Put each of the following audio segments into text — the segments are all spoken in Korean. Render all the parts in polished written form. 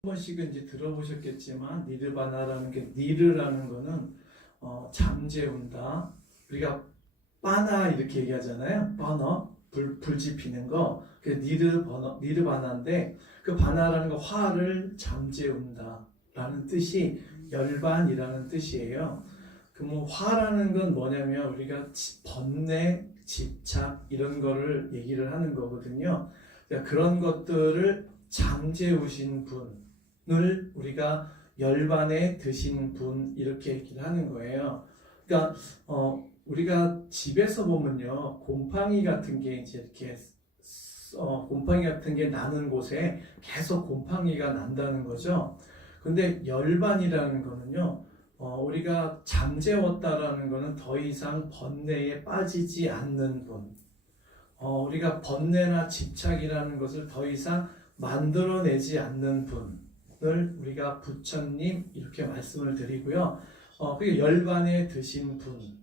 한 번씩은 이제 들어보셨겠지만 니르바나라는 게 니르라는 거는 잠재운다. 우리가 바나 이렇게 얘기하잖아요. 버너 불 지피는 거. 그 니르바나인데 그 바나라는 거 화를 잠재운다라는 뜻이 열반이라는 뜻이에요. 그 뭐 화라는 건 뭐냐면 우리가 번뇌, 집착 이런 거를 얘기를 하는 거거든요. 그러니까 그런 것들을 잠재우신 분을 우리가 열반에 드신 분 이렇게 얘기를 하는 거예요. 그러니까 우리가 집에서 보면요, 곰팡이 같은 게 이제 이렇게 곰팡이 같은 게 나는 곳에 계속 곰팡이가 난다는 거죠. 근데 열반이라는 거는요, 우리가 잠재웠다라는 거는 더 이상 번뇌에 빠지지 않는 분. 우리가 번뇌나 집착이라는 것을 더 이상 만들어내지 않는 분을 우리가 부처님 이렇게 말씀을 드리고요. 그게 열반에 드신 분.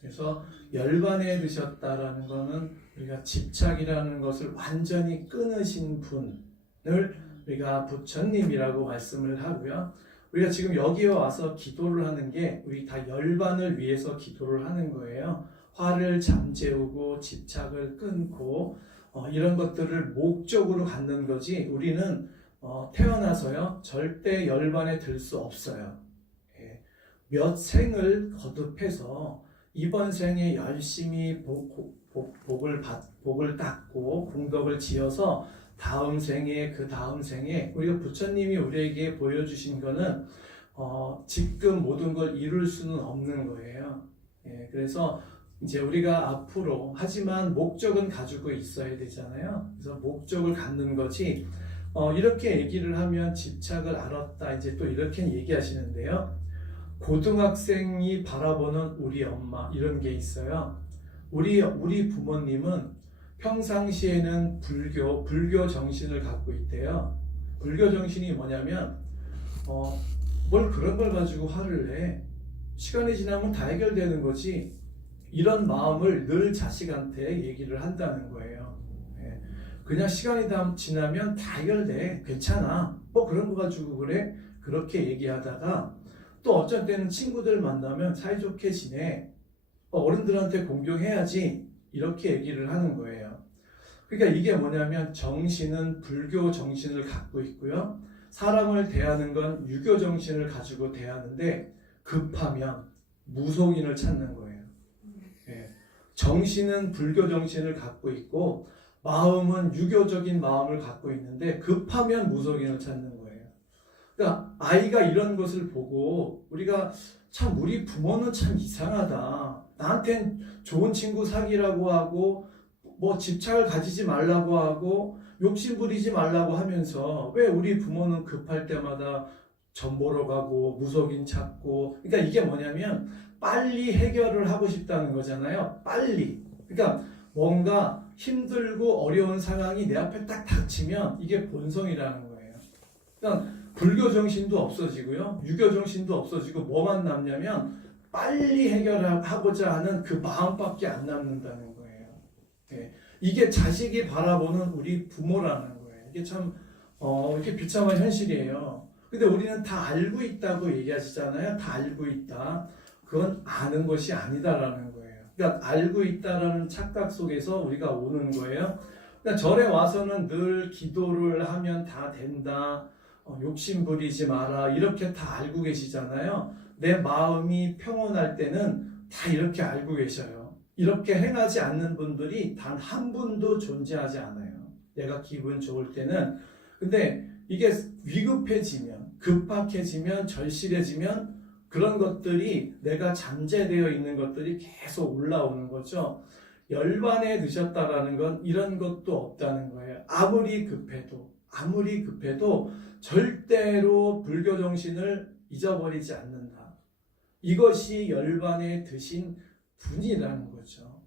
그래서 열반에 드셨다라는 거는 우리가 집착이라는 것을 완전히 끊으신 분을 우리가 부처님이라고 말씀을 하고요. 우리가 지금 여기에 와서 기도를 하는 게 우리 다 열반을 위해서 기도를 하는 거예요. 화를 잠재우고 집착을 끊고 이런 것들을 목적으로 갖는 거지 우리는 태어나서요 절대 열반에 들 수 없어요. 몇 생을 거듭해서 이번 생에 열심히 복을 닦고 공덕을 지어서 다음 생에 그 다음 생에 우리가 부처님이 우리에게 보여주신 거는 지금 모든 걸 이룰 수는 없는 거예요. 그래서 이제 우리가 앞으로 하지만 목적은 가지고 있어야 되잖아요. 그래서 목적을 갖는 거지. 이렇게 얘기를 하면 집착을 알았다 이제 또 이렇게 얘기하시는데요. 고등학생이 바라보는 우리 엄마 이런 게 있어요. 우리 부모님은 평상시에는 불교 정신을 갖고 있대요. 불교 정신이 뭐냐면 뭘 그런 걸 가지고 화를 내. 시간이 지나면 다 해결되는 거지. 이런 마음을 늘 자식한테 얘기를 한다는 거예요. 그냥 시간이 지나면 다 해결돼. 괜찮아. 뭐 그런 거 가지고 그래? 그렇게 얘기하다가 또 어쩔 때는 친구들 만나면 사이좋게 지내. 어른들한테 공경해야지. 이렇게 얘기를 하는 거예요. 그러니까 이게 뭐냐면 정신은 불교 정신을 갖고 있고요. 사람을 대하는 건 유교 정신을 가지고 대하는데 급하면 무속인을 찾는 거예요. 정신은 불교 정신을 갖고 있고 마음은 유교적인 마음을 갖고 있는데 급하면 무속인을 찾는 거예요. 그러니까 아이가 이런 것을 보고 우리가 참 우리 부모는 참 이상하다. 나한텐 좋은 친구 사귀라고 하고 뭐 집착을 가지지 말라고 하고 욕심 부리지 말라고 하면서 왜 우리 부모는 급할 때마다 점 보러 가고 무속인 찾고. 그러니까 이게 뭐냐면 빨리 해결을 하고 싶다는 거잖아요. 빨리. 그러니까 뭔가 힘들고 어려운 상황이 내 앞에 딱 닥치면 이게 본성이라는 거예요. 그러니까 불교 정신도 없어지고요. 유교 정신도 없어지고 뭐만 남냐면 빨리 해결하고자 하는 그 마음밖에 안 남는다는 거예요. 이게 자식이 바라보는 우리 부모라는 거예요. 이게 참 이게 비참한 현실이에요. 근데 우리는 다 알고 있다고 얘기하시잖아요. 다 알고 있다. 그건 아는 것이 아니다라는 거예요. 그러니까 알고 있다라는 착각 속에서 우리가 오는 거예요. 그러니까 절에 와서는 늘 기도를 하면 다 된다. 욕심 부리지 마라. 이렇게 다 알고 계시잖아요. 내 마음이 평온할 때는 다 이렇게 알고 계셔요. 이렇게 행하지 않는 분들이 단 한 분도 존재하지 않아요. 내가 기분 좋을 때는. 근데 이게 위급해지면, 급박해지면, 절실해지면 그런 것들이 내가 잠재되어 있는 것들이 계속 올라오는 거죠. 열반에 드셨다라는 건 이런 것도 없다는 거예요. 아무리 급해도 절대로 불교 정신을 잊어버리지 않는다. 이것이 열반에 드신 분이라는 거죠.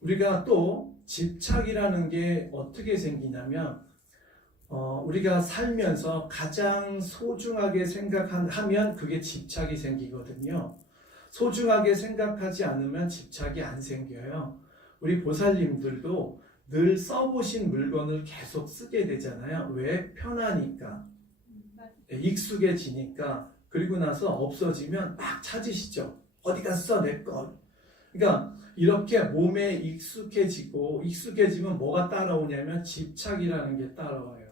우리가 또 집착이라는 게 어떻게 생기냐면 우리가 살면서 가장 소중하게 생각하면 그게 집착이 생기거든요. 소중하게 생각하지 않으면 집착이 안 생겨요. 우리 보살님들도 늘 써보신 물건을 계속 쓰게 되잖아요. 왜? 편하니까. 익숙해지니까. 그리고 나서 없어지면 막 찾으시죠. 어디 갔어 내 거. 그러니까 이렇게 몸에 익숙해지면 뭐가 따라오냐면 집착이라는 게 따라와요.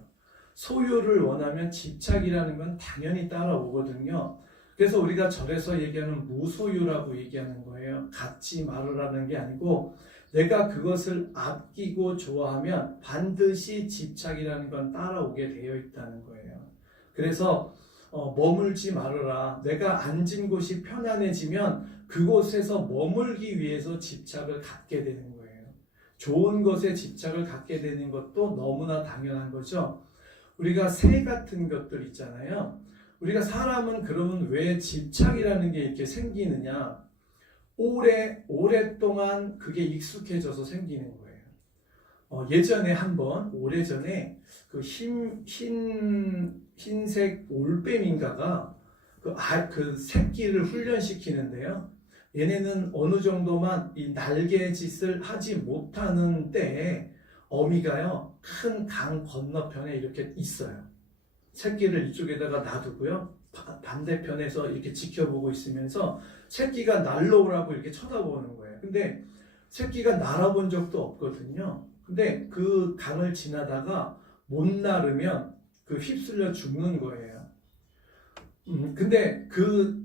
소유를 원하면 집착이라는 건 당연히 따라오거든요. 그래서 우리가 절에서 얘기하는 무소유라고 얘기하는 거예요. 갖지 말으라는 게 아니고 내가 그것을 아끼고 좋아하면 반드시 집착이라는 건 따라오게 되어 있다는 거예요. 그래서 머물지 말아라. 내가 앉은 곳이 편안해지면 그곳에서 머물기 위해서 집착을 갖게 되는 거예요. 좋은 것에 집착을 갖게 되는 것도 너무나 당연한 거죠. 우리가 새 같은 것들 있잖아요. 우리가 사람은 그러면 왜 집착이라는 게 이렇게 생기느냐? 오랫동안 그게 익숙해져서 생기는 거예요. 예전에 한번 오래전에 그 흰색 올빼미인가가 그 새끼를 훈련시키는데요. 얘네는 어느 정도만 이 날개짓을 하지 못하는 때에 어미가요, 큰 강 건너편에 이렇게 있어요. 새끼를 이쪽에다가 놔두고요. 반대편에서 이렇게 지켜보고 있으면서 새끼가 날라오라고 이렇게 쳐다보는 거예요. 근데 새끼가 날아본 적도 없거든요. 근데 그 강을 지나다가 못 나르면 그 휩쓸려 죽는 거예요. 근데 그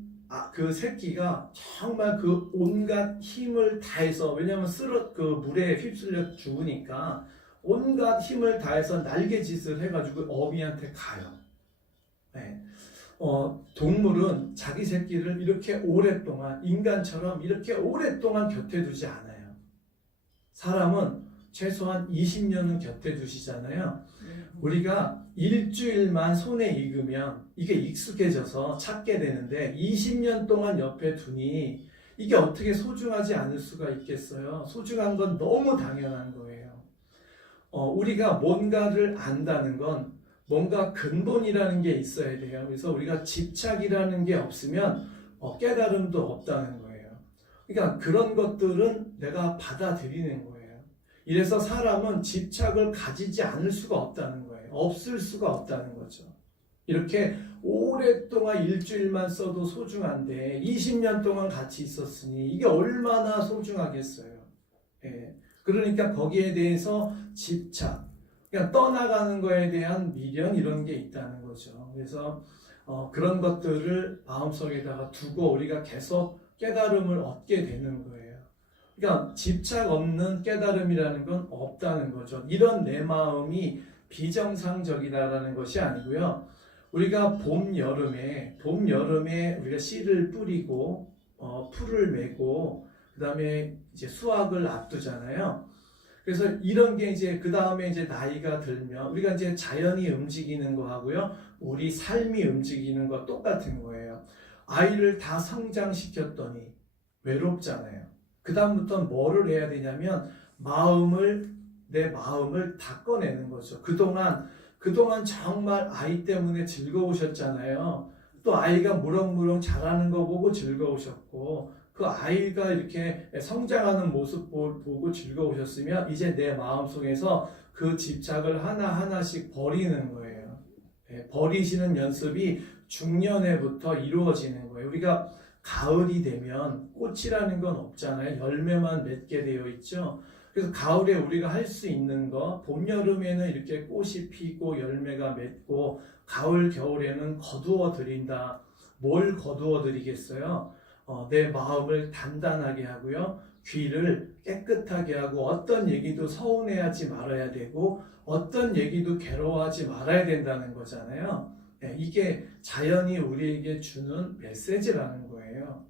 새끼가 정말 그 온갖 힘을 다해서, 왜냐면 그 물에 휩쓸려 죽으니까 온갖 힘을 다해서 날개짓을 해가지고 어미한테 가요. 네. 동물은 자기 새끼를 이렇게 오랫동안, 인간처럼 이렇게 오랫동안 곁에 두지 않아요. 사람은 최소한 20년은 곁에 두시잖아요. 우리가 일주일만 손에 익으면 이게 익숙해져서 찾게 되는데 20년 동안 옆에 두니 이게 어떻게 소중하지 않을 수가 있겠어요? 소중한 건 너무 당연한 거예요. 우리가 뭔가를 안다는 건 뭔가 근본이라는 게 있어야 돼요. 그래서 우리가 집착이라는 게 없으면 깨달음도 없다는 거예요. 그러니까 그런 것들은 내가 받아들이는 거예요. 이래서 사람은 집착을 가지지 않을 수가 없다는 거예요. 없을 수가 없다는 거죠. 이렇게 오랫동안 일주일만 써도 소중한데 20년 동안 같이 있었으니 이게 얼마나 소중하겠어요. 예. 그러니까 거기에 대해서 집착, 그러니까 떠나가는 거에 대한 미련, 이런 게 있다는 거죠. 그래서 그런 것들을 마음속에다가 두고 우리가 계속 깨달음을 얻게 되는 거예요. 그러니까 집착 없는 깨달음이라는 건 없다는 거죠. 이런 내 마음이 비정상적이다라는 것이 아니고요. 우리가 봄, 여름에 우리가 씨를 뿌리고 풀을 메고 그 다음에 이제 수확을 앞두잖아요. 그래서 이런 게 이제 그 다음에 이제 나이가 들면 우리가 이제 자연이 움직이는 거 하고요, 우리 삶이 움직이는 거 똑같은 거예요. 아이를 다 성장시켰더니 외롭잖아요. 그 다음부터 뭐를 해야 되냐면 내 마음을 다 꺼내는 거죠. 그동안 정말 아이 때문에 즐거우셨잖아요. 또 아이가 무럭무럭 자라는 거 보고 즐거우셨고, 그 아이가 이렇게 성장하는 모습 보고 즐거우셨으면 이제 내 마음속에서 그 집착을 하나하나씩 버리는 거예요. 버리시는 연습이 중년에부터 이루어지는 거예요. 우리가 가을이 되면 꽃이라는 건 없잖아요. 열매만 맺게 되어 있죠. 그래서 가을에 우리가 할 수 있는 거, 봄, 여름에는 이렇게 꽃이 피고 열매가 맺고, 가을, 겨울에는 거두어 드린다. 뭘 거두어 드리겠어요? 내 마음을 단단하게 하고요, 귀를 깨끗하게 하고, 어떤 얘기도 서운해하지 말아야 되고 어떤 얘기도 괴로워하지 말아야 된다는 거잖아요. 이게 자연이 우리에게 주는 메시지라는 거예요.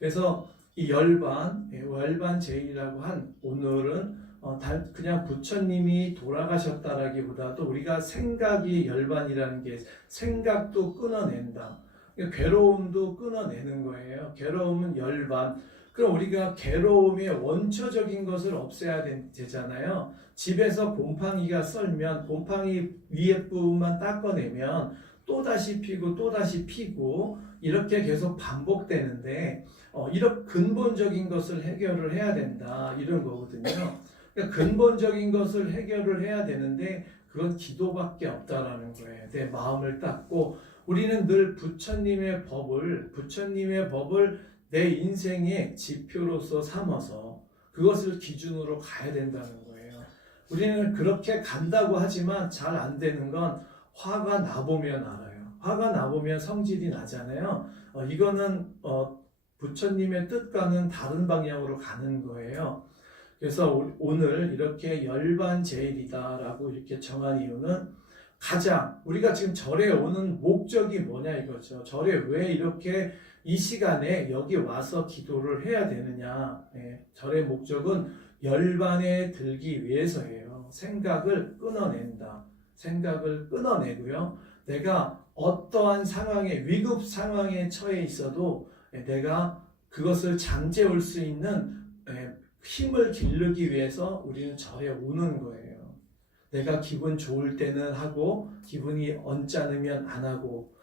그래서 이 월반제일이라고 한 오늘은 그냥 부처님이 돌아가셨다라기보다도 우리가 생각이 열반이라는 게, 생각도 끊어낸다. 괴로움도 끊어내는 거예요. 괴로움은 열반. 그럼 우리가 괴로움의 원초적인 것을 없애야 되잖아요. 집에서 곰팡이가 썰면 곰팡이 위에 부분만 닦아내면 또다시 피고 또다시 피고 이렇게 계속 반복되는데, 이런 근본적인 것을 해결을 해야 된다, 이런 거거든요. 그러니까 근본적인 것을 해결을 해야 되는데 그건 기도밖에 없다라는 거예요. 내 마음을 닦고 우리는 늘 부처님의 법을 내 인생의 지표로서 삼아서 그것을 기준으로 가야 된다는 거예요. 우리는 그렇게 간다고 하지만 잘 안 되는 건 화가 나보면 알아요. 화가 나보면 성질이 나잖아요. 이거는 부처님의 뜻과는 다른 방향으로 가는 거예요. 그래서 오늘 이렇게 열반제일이다라고 이렇게 정한 이유는 가장 우리가 지금 절에 오는 목적이 뭐냐 이거죠. 절에 왜 이렇게 이 시간에 여기 와서 기도를 해야 되느냐. 절의 목적은 열반에 들기 위해서예요. 생각을 끊어낸다. 생각을 끊어내고요. 내가 어떠한 상황에 위급 상황에 처해 있어도 내가 그것을 잠재울 수 있는 힘을 기르기 위해서 우리는 절에 오는 거예요. 내가 기분 좋을 때는 하고 기분이 언짢으면 안 하고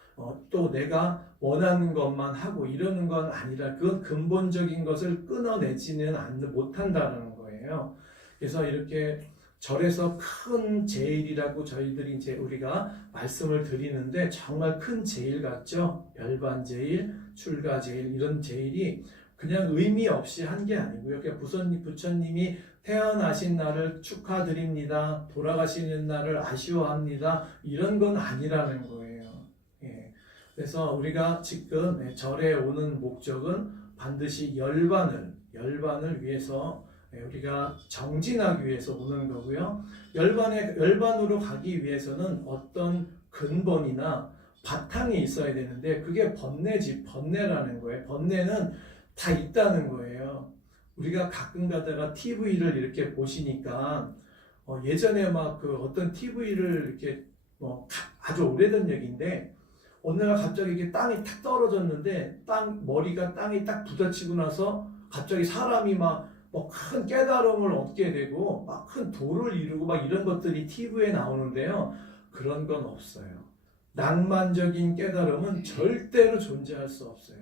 또 내가 원하는 것만 하고 이러는 건 아니라 그건 근본적인 것을 끊어내지는 못한다는 거예요. 그래서 이렇게 절에서 큰 제일이라고 저희들이 이제 우리가 말씀을 드리는데 정말 큰 제일 같죠? 열반제일, 출가제일 이런 제일이 그냥 의미 없이 한 게 아니고요. 부처님이 태어나신 날을 축하드립니다. 돌아가시는 날을 아쉬워합니다. 이런 건 아니라는 거예요. 그래서 우리가 지금 절에 오는 목적은 반드시 열반을 위해서 우리가 정진하기 위해서 오는 거고요. 열반으로 가기 위해서는 어떤 근본이나 바탕이 있어야 되는데 그게 번뇌라는 거예요. 번뇌는 다 있다는 거예요. 우리가 가끔 가다가 TV를 이렇게 보시니까 예전에 막 그 어떤 TV를 이렇게 아주 오래된 얘기인데 어느 날 갑자기 이게 땅이 탁 떨어졌는데 머리가 땅에 딱 부딪히고 나서 갑자기 사람이 막 큰 깨달음을 얻게 되고 막 큰 도를 이루고 막 이런 것들이 TV에 나오는데요. 그런 건 없어요. 낭만적인 깨달음은 절대로 존재할 수 없어요.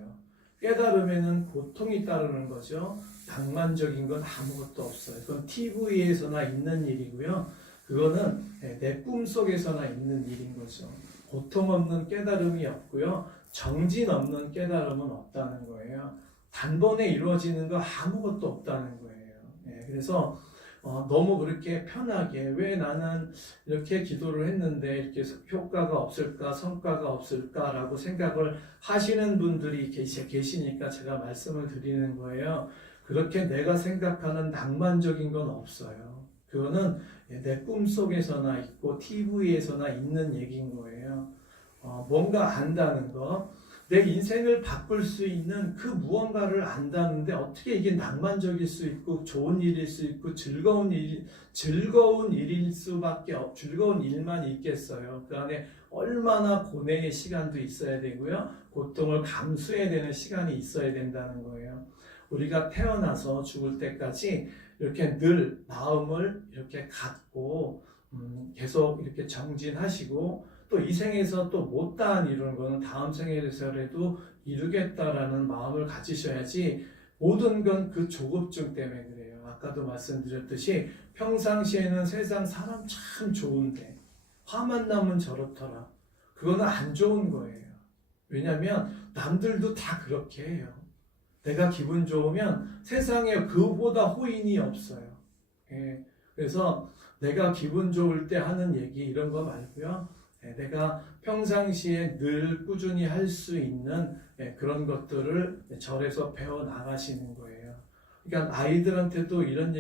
깨달음에는 고통이 따르는 거죠. 낭만적인 건 아무것도 없어요. 그건 TV에서나 있는 일이고요. 그거는 내 꿈속에서나 있는 일인 거죠. 고통 없는 깨달음이 없고요. 정진 없는 깨달음은 없다는 거예요. 단번에 이루어지는 거 아무것도 없다는 거예요. 그래서 너무 그렇게 편하게 왜 나는 이렇게 기도를 했는데 이렇게 효과가 없을까 성과가 없을까라고 생각을 하시는 분들이 계시니까 제가 말씀을 드리는 거예요. 그렇게 내가 생각하는 낭만적인 건 없어요. 그거는 내 꿈속에서나 있고 TV에서나 있는 얘기인 거예요. 뭔가 안다는 거, 내 인생을 바꿀 수 있는 그 무언가를 안다는데 어떻게 이게 낭만적일 수 있고 좋은 일일 수 있고 즐거운 일일 수밖에 즐거운 일만 있겠어요. 그 안에 얼마나 고뇌의 시간도 있어야 되고요. 고통을 감수해야 되는 시간이 있어야 된다는 거예요. 우리가 태어나서 죽을 때까지 이렇게 늘 마음을 이렇게 갖고 계속 이렇게 정진하시고 또 이 생에서 또 못다한 이루는 거는 다음 생에서라도 이루겠다라는 마음을 가지셔야지 모든 건 그 조급증 때문에 그래요. 아까도 말씀드렸듯이 평상시에는 세상 사람 참 좋은데 화만 나면 저렇더라. 그거는 안 좋은 거예요. 왜냐하면 남들도 다 그렇게 해요. 내가 기분 좋으면 세상에 그보다 호인이 없어요. 그래서 내가 기분 좋을 때 하는 얘기 이런 거 말고요. 내가 평상시에 늘 꾸준히 할 수 있는 그런 것들을 절에서 배워 나가시는 거예요. 그러니까 아이들한테도 이런 얘기